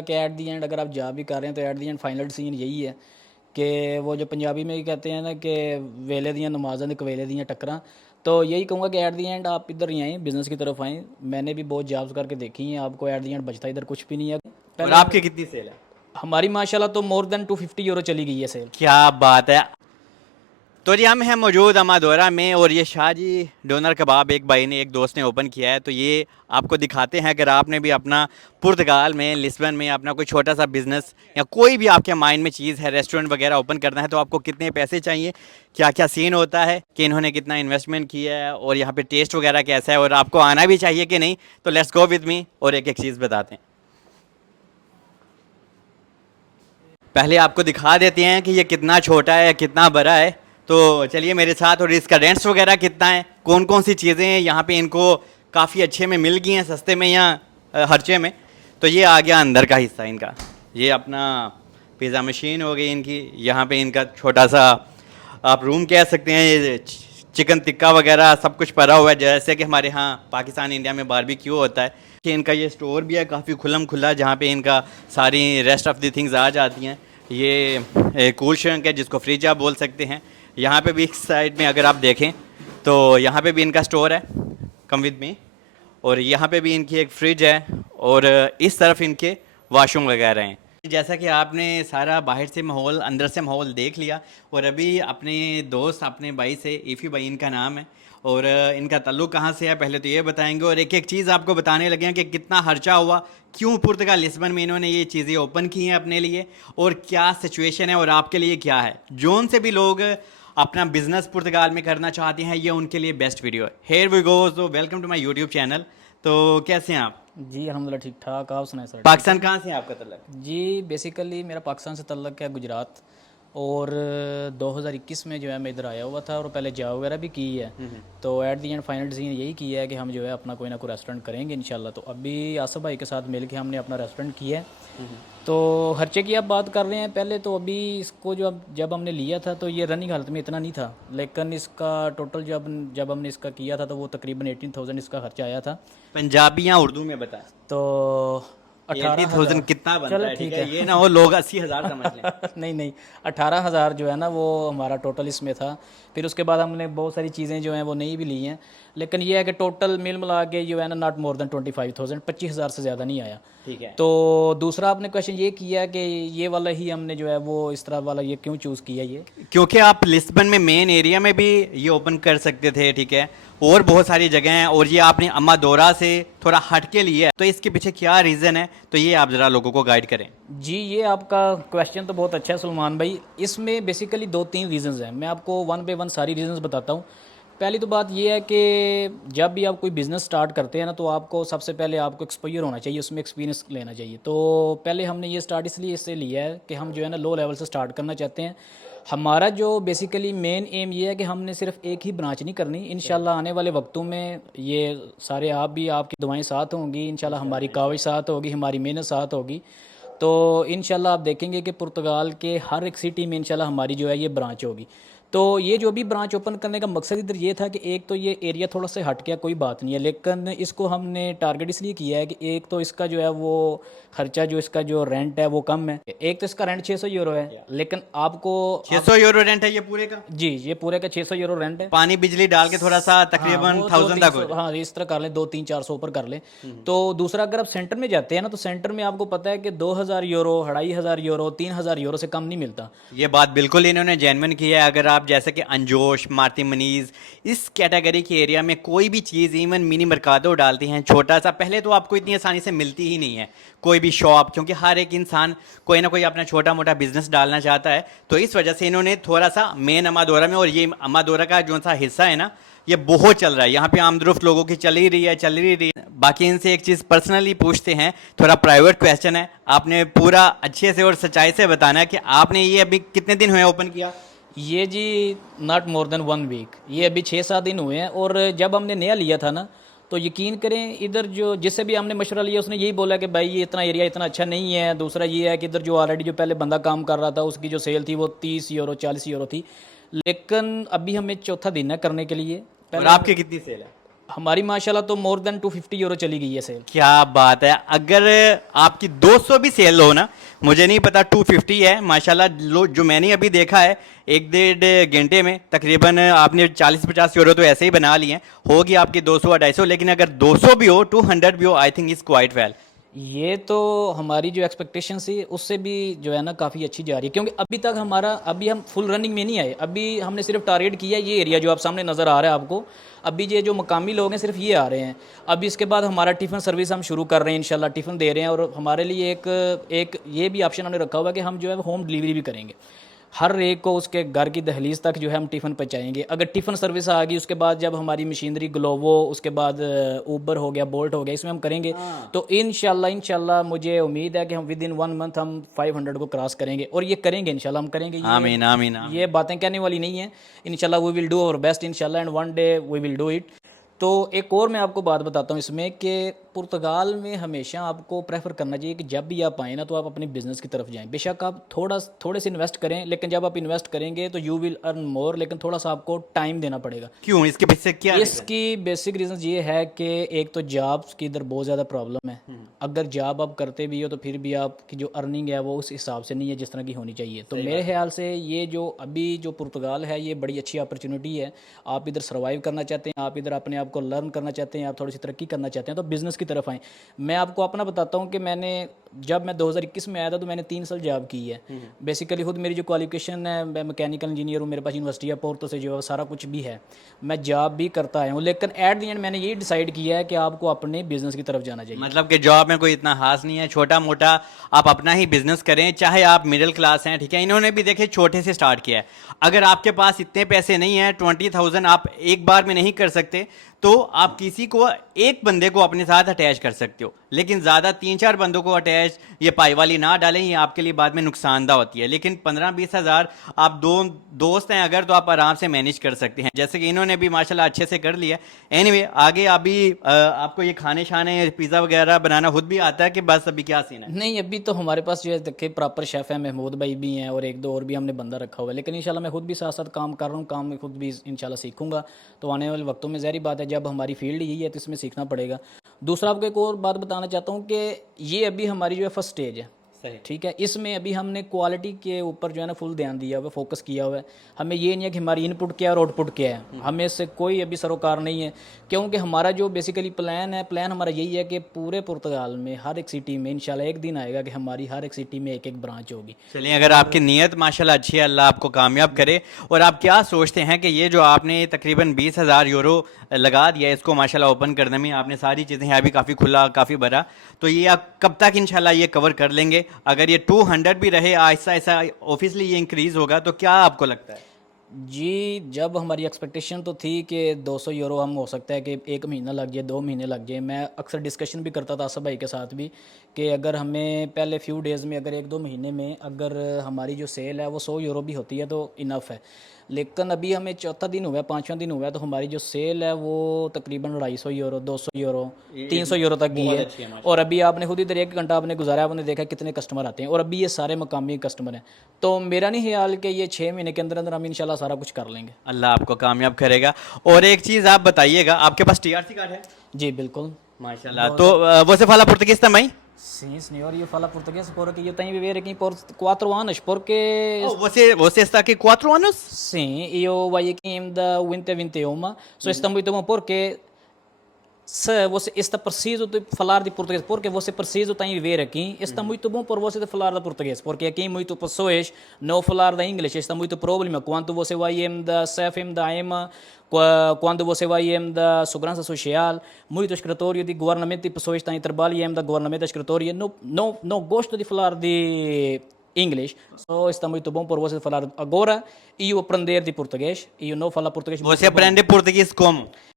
कि eight the and अगर आप जा भी कर रहे हैं तो at the end final scene यही है कि वो जो पंजाबी में ही कहते हैं ना कि वेले दियाँ नमाज़ां ते कवेले दियाँ टक्करां। तो यही कहूँगा कि एट दी एंड आप इधर ही आएँ, बिज़नेस की तरफ आएँ। मैंने भी बहुत जॉब्स करके देखी हैं, आपको एट दी एंड बचता इधर कुछ भी नहीं है। और पहले आपकी कितनी सेल है? हमारी माशाल्लाह तो मोर देन 250 यूरो चली गई है सेल। क्या बात है। तो जी हम हैं मौजूद अमादोरा में और ये शाहजी डोनर कबाब एक भाई ने, एक दोस्त ने ओपन किया है। तो ये आपको दिखाते हैं अगर आपने भी अपना पुर्तगाल में, लिस्बन में अपना कोई छोटा सा बिजनेस या कोई भी आपके माइंड में चीज़ है, रेस्टोरेंट वगैरह ओपन करना है, तो आपको कितने पैसे चाहिए, क्या क्या सीन होता है, कि इन्होंने कितना इन्वेस्टमेंट किया है और यहाँ पे टेस्ट वगैरह कैसा है और आपको आना भी चाहिए कि नहीं। तो लेट्स गो विद मी और एक एक चीज़ बताते हैं। पहले आपको दिखा देते हैं कि ये कितना छोटा है, कितना बड़ा है। तो चलिए मेरे साथ। और इसका रेंट्स वगैरह कितना है, कौन कौन सी चीज़ें हैं यहाँ पे इनको काफ़ी अच्छे में मिल गई हैं, सस्ते में या खर्चे में। तो ये आ गया अंदर का हिस्सा इनका। ये अपना पिज़्ज़ा मशीन हो गई इनकी। यहाँ पे इनका छोटा सा आप रूम कह सकते हैं। ये चिकन टिक्का वगैरह सब कुछ पड़ा हुआ है, जैसे कि हमारे यहाँ पाकिस्तान इंडिया में बारबेक्यू होता है कि इनका ये स्टोर भी है काफ़ी खुलम खुला, जहाँ पे इनका सारी रेस्ट ऑफ द थिंग्स आ जाती हैं। ये कूल श्रिंक है जिसको फ्रिज आप बोल सकते हैं। यहाँ पे भी इस साइड में अगर आप देखें तो यहाँ पे भी इनका स्टोर है, कम विद मी। और यहाँ पे भी इनकी एक फ्रिज है और इस तरफ इनके वाशरूम वगैरह हैं। जैसा कि आपने सारा बाहर से माहौल, अंदर से माहौल देख लिया। और अभी अपने दोस्त, अपने भाई से, इफ़ी भाई इनका नाम है, और इनका ताल्लुक़ कहाँ से है पहले तो ये बताएंगे और एक एक चीज़ आपको बताने लगे हैं कि कितना खर्चा हुआ, क्यों पुर्तगाल लिस्बन में इन्होंने ये चीज़ें ओपन की हैं अपने लिए, और क्या सिचुएशन है और आपके लिए क्या है। जोन से भी लोग अपना बिजनेस पुर्तगाल में करना चाहते हैं, ये उनके लिए बेस्ट वीडियो है। Here we go. तो welcome to my YouTube channel. तो कैसे हैं आप? जी अल्हम्दुलिल्लाह ठीक ठाक, आप सुनाए सर? पाकिस्तान कहाँ से हैं आपका तल्लक? जी बेसिकली मेरा पाकिस्तान से तल्लक है, गुजरात। और 2021 में जो है मैं इधर आया हुआ था और पहले जॉब वगैरह भी की है। तो at the end final decision यही किया है कि हम जो है अपना कोई ना कोई रेस्टोरेंट करेंगे इंशाल्लाह। तो अभी आसफ भाई के साथ मिल के हमने अपना रेस्टोरेंट किया है। तो खर्चे की आप बात कर रहे हैं पहले, तो अभी इसको जो जब हमने लिया था तो ये रनिंग हालत में इतना नहीं था, लेकिन इसका टोटल जब हमने इसका किया था तो वो तकरीबन 18,000 इसका खर्चा आया था। पंजाबी या उर्दू में बताएं। तो 80,000 कितना बनता चलो है? ठीक ठीक है, है। ये ना हो लोग 80,000 समझ लें। नहीं नहीं, 18,000 जो है ना वो हमारा टोटल इसमें था। फिर उसके बाद हमने बहुत सारी चीज़ें जो हैं वो नई भी ली हैं, लेकिन ये है कि टोटल मिल मिला के जो है ना नॉट मोर देन 25,000, 25,000 से ज़्यादा नहीं आया। ठीक है। तो दूसरा आपने क्वेश्चन ये किया कि ये वाला ही हमने जो है वो इस तरह वाला ये क्यों चूज़ किया ये। क्योंकि आप लिस्बन में मेन एरिया में भी ये ओपन कर सकते थे, ठीक है, और बहुत सारी जगह हैं, और ये आपने अम्मादोरा से थोड़ा हट के लिया है। तो इसके पीछे क्या रीज़न है, तो ये आप ज़रा लोगों को गाइड करें। जी ये आपका क्वेश्चन तो बहुत अच्छा है सलमान भाई। इसमें बेसिकली दो तीन रीज़न्स हैं, मैं आपको वन बाय वन सारी रीज़न्स बताता हूँ। पहली तो बात ये है कि जब भी आप कोई बिज़नेस स्टार्ट करते हैं ना तो आपको सबसे पहले आपको एक्सपोजर होना चाहिए, उसमें एक्सपीरियंस लेना चाहिए। तो पहले हमने ये स्टार्ट इससे लिया है कि हम जो है ना लो लेवल से स्टार्ट करना चाहते हैं। हमारा जो बेसिकली मेन एम ये है कि हमने सिर्फ एक ही ब्रांच नहीं करनी। इंशाल्लाह आने वाले वक्तों में ये सारे, आप भी, आपकी दुआएं साथ होंगी इंशाल्लाह, हमारी काविश साथ होगी, हमारी मेहनत साथ होगी। तो इंशाल्लाह आप देखेंगे कि पुर्तगाल के हर एक सिटी में इंशाल्लाह हमारी जो है ये ब्रांच होगी। तो ये जो भी ब्रांच ओपन करने का मकसद इधर ये था कि एक तो ये एरिया थोड़ा सा हट गया, कोई बात नहीं है, लेकिन इसको हमने टारगेट इसलिए किया है कि एक तो इसका जो है वो खर्चा, जो इसका जो रेंट है वो कम है। एक तो इसका रेंट 600 यूरो है, लेकिन आपको 600 यूरो रेंट है ये पूरे का? जी ये पूरे का 600 यूरो रेंट है। पानी बिजली डाल के थोड़ा सा हाँ तकरीबन वो 1000 तक हो जाए। हाँ इस तरह कर लें, 200-300-400 ऊपर कर लें। तो दूसरा अगर आप सेंटर में जाते हैं ना तो सेंटर में आपको पता है कि 2,000 यूरो, 2,500 यूरो, 3,000 यूरो से कम नहीं मिलता। ये बात बिल्कुल इन्होंने जेन्युइन की है। अगर आप जैसे कि अंजोश, मार्ती मनीज, इस कैटेगरी के एरिया में कोई भी चीज़ इवन मिनी मर्कादो डालती हैं छोटा सा, पहले तो आपको इतनी आसानी से मिलती ही नहीं है कोई भी शॉप, क्योंकि हर एक इंसान कोई ना कोई अपना छोटा मोटा बिजनेस डालना चाहता है। तो इस वजह से इन्होंने थोड़ा सा मेन अमादोरा में, और ये अमादोरा का जो सा हिस्सा है ना ये बहुत चल रहा है, यहाँ पे आमदरुफ्त लोगों की चल ही रही है, चल ही रही है। बाकी इनसे एक चीज़ पर्सनली पूछते हैं, थोड़ा प्राइवेट क्वेश्चन है, आपने पूरा अच्छे से और सच्चाई से बताना है कि आपने ये अभी कितने दिन हुए ओपन किया? ये जी नॉट मोर देन 1 वीक, ये अभी 6-7 दिन हुए हैं। और जब हमने नया लिया था ना तो यकीन करें इधर जो जिससे भी हमने मशवरा लिया उसने यही बोला कि भाई ये इतना एरिया इतना अच्छा नहीं है। दूसरा ये है कि इधर जो ऑलरेडी जो पहले बंदा काम कर रहा था उसकी जो सेल थी वो 30 यूरो 40 यूरो थी, लेकिन अभी हमें चौथा दिन है करने के लिए। और आपकी कितनी सेल है? हमारी माशाल्लाह तो मोर देन 250 यूरो चली गई है सेल। क्या बात है। अगर आपकी 200 भी सेल हो ना, मुझे नहीं पता, 250 है माशाल्लाह। जो मैंने अभी देखा है 1-1.5 घंटे में तकरीबन आपने 40-50 यूरो तो ऐसे ही बना लिए हैं। होगी आपकी 200-250, लेकिन अगर 200 भी हो, 200 भी हो, I think is quite well. ये तो हमारी जो एक्सपेक्टेशन थी उससे भी जो है ना काफ़ी अच्छी जा रही है, क्योंकि अभी तक हमारा, अभी हम फुल रनिंग में नहीं आए। अभी हमने सिर्फ टारगेट किया है ये एरिया जो आप सामने नज़र आ रहा है आपको। अभी ये जो मकामी लोग हैं सिर्फ ये आ रहे हैं। अभी इसके बाद हमारा टिफ़िन सर्विस हम शुरू कर रहे हैं, इंशाल्लाह टिफ़िन दे रहे हैं। और हमारे लिए एक ये भी ऑप्शन हमने रखा हुआ है कि हम जो है होम डिलीवरी भी करेंगे। हर एक को उसके घर की दहलीज तक जो है हम टिफ़िन पहुँचाएंगे। अगर टिफ़िन सर्विस आ गई, उसके बाद जब हमारी मशीनरी ग्लोवो, उसके बाद ऊबर हो गया, बोल्ट हो गया, इसमें हम करेंगे तो इंशाल्लाह मुझे उम्मीद है कि हम विद इन 1 मंथ हम 500 को क्रॉस करेंगे। और ये करेंगे इंशाल्लाह, हम करेंगे। ये आमीन आमीन आमीन। ये बातें कहने वाली नहीं है। इंशाल्लाह we will do our best इंशाल्लाह, and one day we will do it. तो एक और मैं आपको बात बताता हूँ इसमें कि पुर्तगाल में हमेशा आपको प्रेफर करना चाहिए कि जब भी आप आएँ ना तो आप अपने बिज़नेस की तरफ जाएं। बेशक आप थोड़े से इन्वेस्ट करें, लेकिन जब आप इन्वेस्ट करेंगे तो यू विल अर्न मोर, लेकिन थोड़ा सा आपको टाइम देना पड़ेगा। क्यों, इसके पीछे क्या reason? इसकी बेसिक रीज़न ये है कि एक तो जॉब्स की इधर बहुत ज़्यादा प्रॉब्लम है। अगर जॉब आप करते भी हो तो फिर भी आपकी जो अर्निंग है वो उस हिसाब से नहीं है जिस तरह की होनी चाहिए। तो मेरे ख्याल से ये जो अभी जो पुर्तगाल है ये बड़ी अच्छी अपॉर्चुनिटी है। आप इधर सर्वाइव करना चाहते हैं, आप इधर अपने आप को लर्न करना चाहते हैं, आप थोड़ी सी तरक्की करना चाहते हैं तो बिज़नेस की तरफ आएँ। मैं आपको अपना बताता हूँ कि जब मैं 2021 में आया था तो मैंने 3 साल जॉब की है। बेसिकली खुद मेरी जो क्वालिफिकेशन है, मैं मैकेनिकल इंजीनियर हूँ, मेरे पास यूनिवर्सिटी ऑफ पोर्तो से जो है सारा कुछ भी है, मैं जॉब भी करता आया हूँ। लेकिन एट द एंड मैंने ये डिसाइड किया है कि आपको अपने बिजनेस की तरफ जाना चाहिए। मतलब कि जॉब में कोई इतना खास नहीं है, छोटा मोटा आप अपना ही बिजनेस करें, चाहे आप मिडिल क्लास हैं, ठीक है। इन्होंने भी देखे छोटे से स्टार्ट किया है। अगर आपके पास इतने पैसे नहीं है, 20,000 आप एक बार में नहीं कर सकते, तो आप किसी को, एक बंदे को अपने साथ अटैच कर सकते हो, लेकिन ज़्यादा 3-4 बंदों को अटैच, ये पाई वाली ना डालें, ये आपके लिए बाद में नुकसानदा होती है। लेकिन 15-20 हज़ार आप दोस्त हैं अगर, तो आप आराम से मैनेज कर सकते हैं, जैसे कि इन्होंने भी माशाल्लाह अच्छे से कर लिया। एनीवे, आगे अभी आपको ये खाने शाने पिज़्ज़ा वगैरह बनाना खुद भी आता है कि बस अभी क्या सीन है? नहीं, अभी तो हमारे पास जो है देखिए प्रॉपर शेफ़ है, महमूद भाई भी हैं और 1-2 और भी हमने बंदा रखा हुआ है। लेकिन इंशाल्लाह मैं खुद भी साथ साथ काम कर रहा हूँ, काम में खुद भी इंशाल्लाह सीखूंगा। तो आने वाले वक्तों में ज़ाहिर बात है जब हमारी फील्ड यही है तो इसमें सीखना पड़ेगा। दूसरा आपको एक और बात बताना चाहता हूँ कि ये अभी हमारी जो है फर्स्ट स्टेज है, ठीक है। इसमें अभी हमने क्वालिटी के ऊपर जो है ना फुल ध्यान दिया हुआ है, फोकस किया हुआ है। हमें ये नहीं है कि हमारी इनपुट क्या है और आउटपुट क्या है, हमें इससे कोई अभी सरोकार नहीं है। क्योंकि हमारा जो बेसिकली प्लान हमारा यही है कि पूरे पुर्तगाल में हर एक सिटी में इंशाल्लाह एक दिन आएगा कि हमारी हर एक सिटी में एक ब्रांच होगी। चलिए, अगर आपकी नीयत माशाल्लाह अच्छी है, अल्लाह आपको कामयाब करे। और आप क्या सोचते हैं कि ये जो आपने तकरीबन 20,000 यूरो लगा दिया इसको माशाल्लाह ओपन करने में, आपने सारी चीज़ें हैं अभी काफ़ी खुला काफ़ी भरा, तो ये आप कब तक इंशाल्लाह ये कवर कर लेंगे? अगर ये 200 भी रहे, आहिस्ता आहिस्ता ऑब्वियसली ये इंक्रीज़ होगा, तो क्या आपको लगता है? जी, जब हमारी एक्सपेक्टेशन तो थी कि 200 यूरो हम हो सकता है कि 1 महीना लग जाए, 2 महीने लग जाए। मैं अक्सर डिस्कशन भी करता था आसफ भाई के साथ भी कि अगर हमें पहले फ्यू डेज़ में, अगर 1-2 महीने में अगर हमारी जो सेल है वो 100 यूरो भी होती है तो इनफ है। लेकिन अभी हमें चौथा दिन हुआ है, 5वां दिन हुआ है, तो हमारी जो सेल है वो तकरीबन 250 यूरो, 200 यूरो, 300 यूरो तक गई है। और अभी आपने खुद इधर 1 घंटा आपने गुजारा, आपने देखा कितने कस्टमर आते हैं, और अभी ये सारे मकामी कस्टमर हैं। तो मेरा नहीं ख्याल कि ये 6 महीने के अंदर अंदर हम इंशाल्लाह सारा कुछ कर लेंगे। अल्लाह आपको कामयाब करेगा। और एक चीज़ आप बताइएगा, आपके पास TRC कार्ड है? जी बिल्कुल। माशाल्लाह। तो você fala português também? Sim, senhor, e eu falo português porque eu tenho vivido aqui por 4 anos, porque Oh, você está aqui 4 anos? sim, eu venho aqui em 2021, só está muito bom porque se você está preciso de falar de português, porque você precisa tem viver aqui, está muito bom por você de falar de português, porque aqui muitas pessoas não falar da inglês, está muito problema quando você vai em da CFM da EMA, quando você vai em da segurança social, muito escritório de governamento de pessoas têm trabalho em da governamento escritório não gosto de falar de inglês, só está muito bom por você falar agora e eu aprender de português e eu não falar português. Você aprende português como?